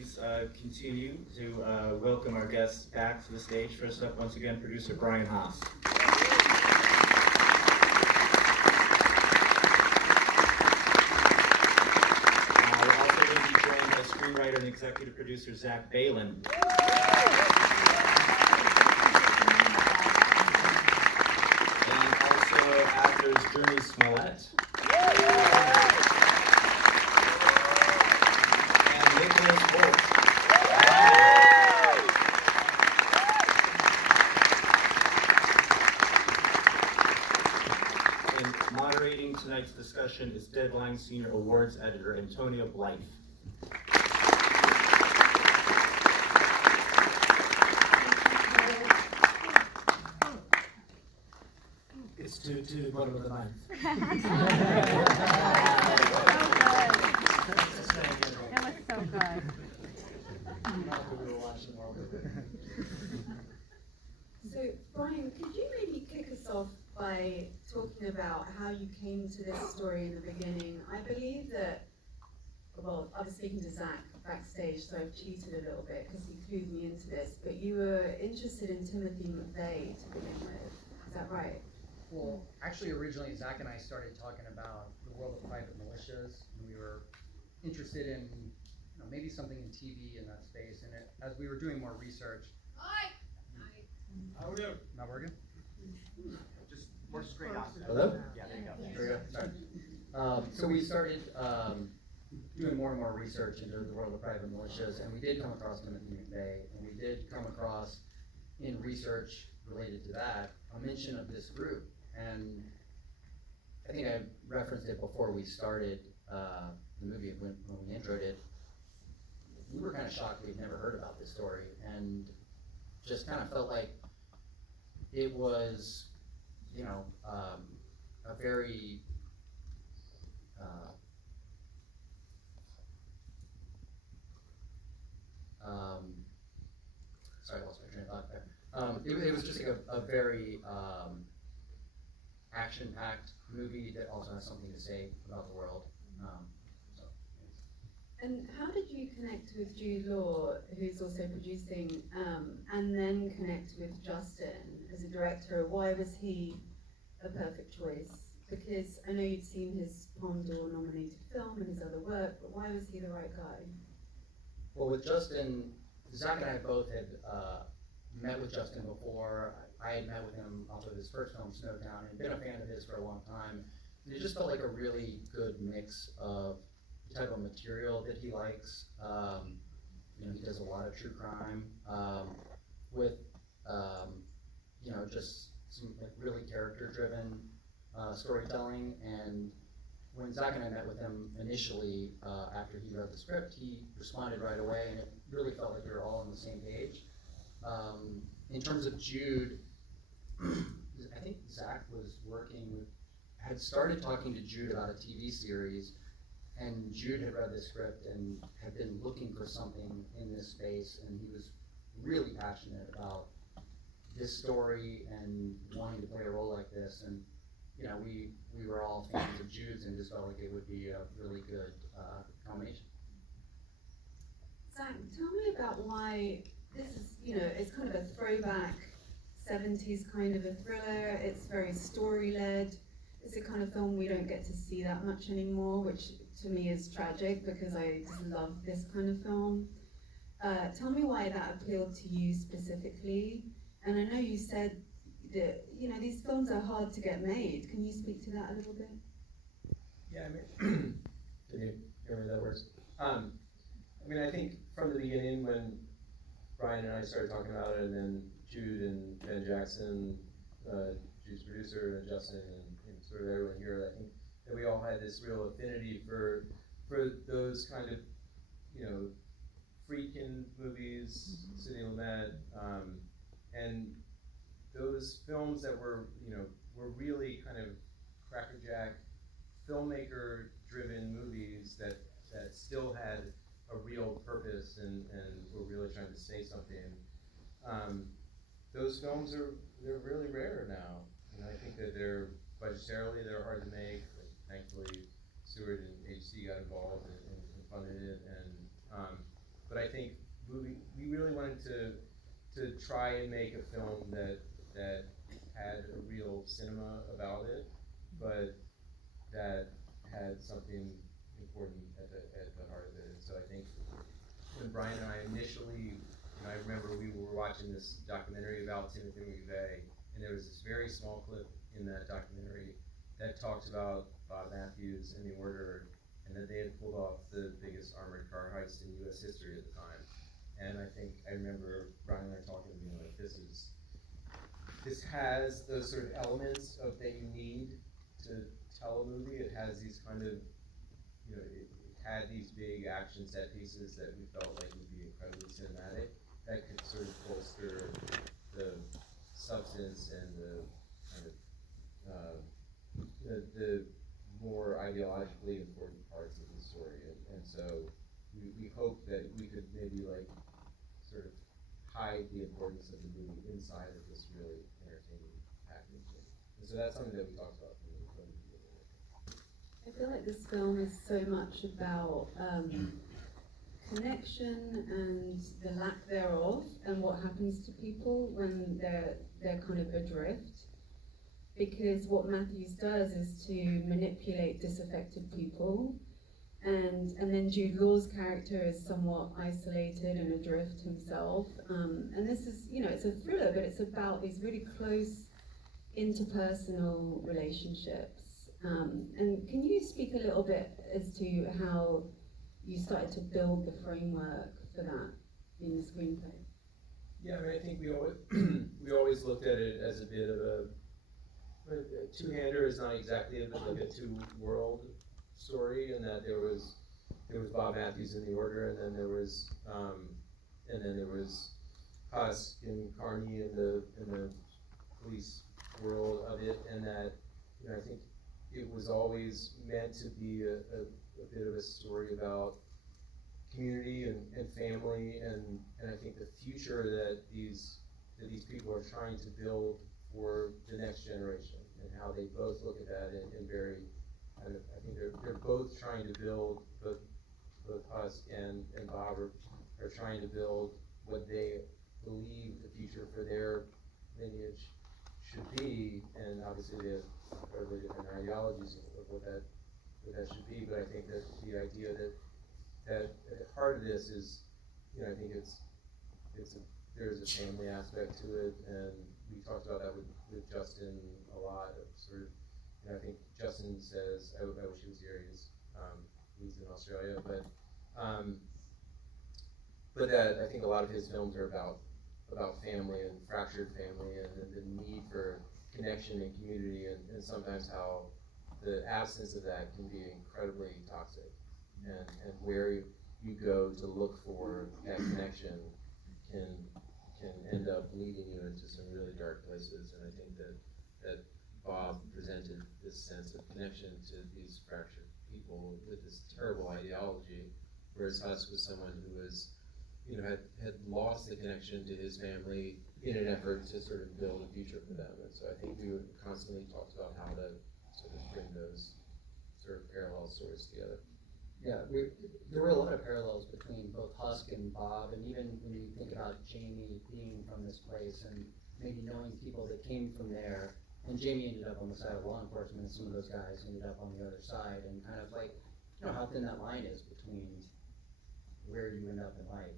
please continue to welcome our guests back to the stage. First up, once again, producer BRYAN HAAS. We're also going to be joined by screenwriter and executive producer Zach Baylin. And also actors Jurnee Smollett. And moderating tonight's discussion is Deadline Senior Awards Editor Antonia Blyth. It's to the bottom of the ninth. That was so good. So, BRYAN, could you maybe kick us off by talking about how you came to this story in the beginning? I believe that, well, I was speaking to Zach backstage, so I've cheated a little bit because he clued me into this, but you were interested in Timothy McVeigh to begin with. Is that right? Well, actually, originally, Zach and I started talking about the world of private militias, and we were interested in maybe something in TV in that space. And as we were doing more research, not working? Just more straight on. Hello? Yeah, there you go. There we go. Sorry. So we started doing more and more research into the world of private militias, and we did come across Timothy McVeigh, and we did come across, in research related to that, a mention of this group. And I think I referenced it before we started the movie when we introed it. We were kind of shocked we'd never heard about this story, and just kind of felt like it was, a very sorry, I lost my train of thought there. It was just like a very action-packed movie that also has something to say about the world. And how did you connect with Jude Law, who's also producing, and then connect with Justin as a director? Why was he a perfect choice? Because I know you'd seen his Palme d'Or nominated film and his other work, but why was he the right guy? Well, with Justin, Zach and I both had met with Justin before. I had met with him off of his first film, Snowtown, and been a fan of his for a long time. And it just felt like a really good mix of the type of material that he likes. He does a lot of true crime with, just some really character-driven storytelling. And when Zach and I met with him initially after he read the script, he responded right away, and it really felt like we were all on the same page. In terms of Jude, I think Zach had started talking to Jude about a TV series, and Jude had read the script and had been looking for something in this space, and he was really passionate about this story and wanting to play a role like this. And we were all fans of Jude's and just felt like it would be a really good combination. Zach, tell me about why this is, it's kind of a throwback 70s kind of a thriller. It's very story-led. It's a kind of film we don't get to see that much anymore, which to me is tragic because I just love this kind of film. Tell me why that appealed to you specifically. And I know you said that, these films are hard to get made. Can you speak to that a little bit? Yeah, can you hear me that works? I think from the beginning when BRYAN and I started talking about it, and then Jude and Ben Jackson, Jude's producer, and Justin, and sort of everyone here, I think that we all had this real affinity for those kind of, freakin' movies, City Lumet, and those films that were really kind of crackerjack, filmmaker-driven movies that still had a real purpose and were really trying to say something. Those films they're really rare now, and I think that they're budgetarily hard to make. But thankfully, Stuart and HC got involved and funded it, and But I think we really wanted to try and make a film that had a real cinema about it, but that had something important at the heart of it. And so I think when Bryan and I initially, I remember we were watching this documentary about Timothy McVeigh, and there was this very small clip in that documentary that talked about Bob Matthews and the Order, and that they had pulled off the biggest armored car heist in U.S. history at the time. And I remember Bryan and I talking to me like, this has those sort of elements that you need to tell a movie. It has these kind of, it had these big action set pieces that we felt like would be incredibly cinematic, that could sort of bolster the substance and the kind of the more ideologically important parts of the story. And so we hope that we could maybe like sort of hide the importance of the movie inside of this really entertaining package. And so that's something that we talked about from the beginning. I feel like this film is so much about connection and the lack thereof, and what happens to people when they're kind of adrift. Because what Matthews does is to manipulate disaffected people, and then Jude Law's character is somewhat isolated and adrift himself. And this is, it's a thriller, but it's about these really close interpersonal relationships. And can you speak a little bit as to how you started to build the framework for that in the screenplay? Yeah, I think we always looked at it as a bit of a two-hander. Is not exactly like a two-world story, in that there was Bob Matthews in the Order, and then there was Husk and Carney in the police world of it, and that I think it was always meant to be a bit of a story about community and family, and I think the future that these people are trying to build for the next generation, and how they both look at that in very kind of, I think they're both trying to build, both Husk and Bob are trying to build what they believe the future for their lineage should be, and obviously they have incredibly different ideologies of what that should be. But I think that the idea that at the heart of this is, I think there's a family aspect to it, and we talked about that with Justin a lot. Of sort of, I think Justin says, I wish he was here. He's in Australia, but that I think a lot of his films are about family and fractured family, and the need for connection and community, and sometimes how the absence of that can be incredibly toxic, and where you go to look for that connection can end up leading you into some really dark places. And I think that Bob presented this sense of connection to these fractured people with this terrible ideology, whereas Husk was someone who was, had lost the connection to his family in an effort to sort of build a future for them. And so I think we would constantly talk about how to sort of bring those sort of parallel stories together. Yeah, there were a lot of parallels between both Husk and Bob, and even when you think about Jamie being from this place and maybe knowing people that came from there, and Jamie ended up on the side of law enforcement, and some of those guys ended up on the other side, and kind of like, how thin that line is between where you end up in life.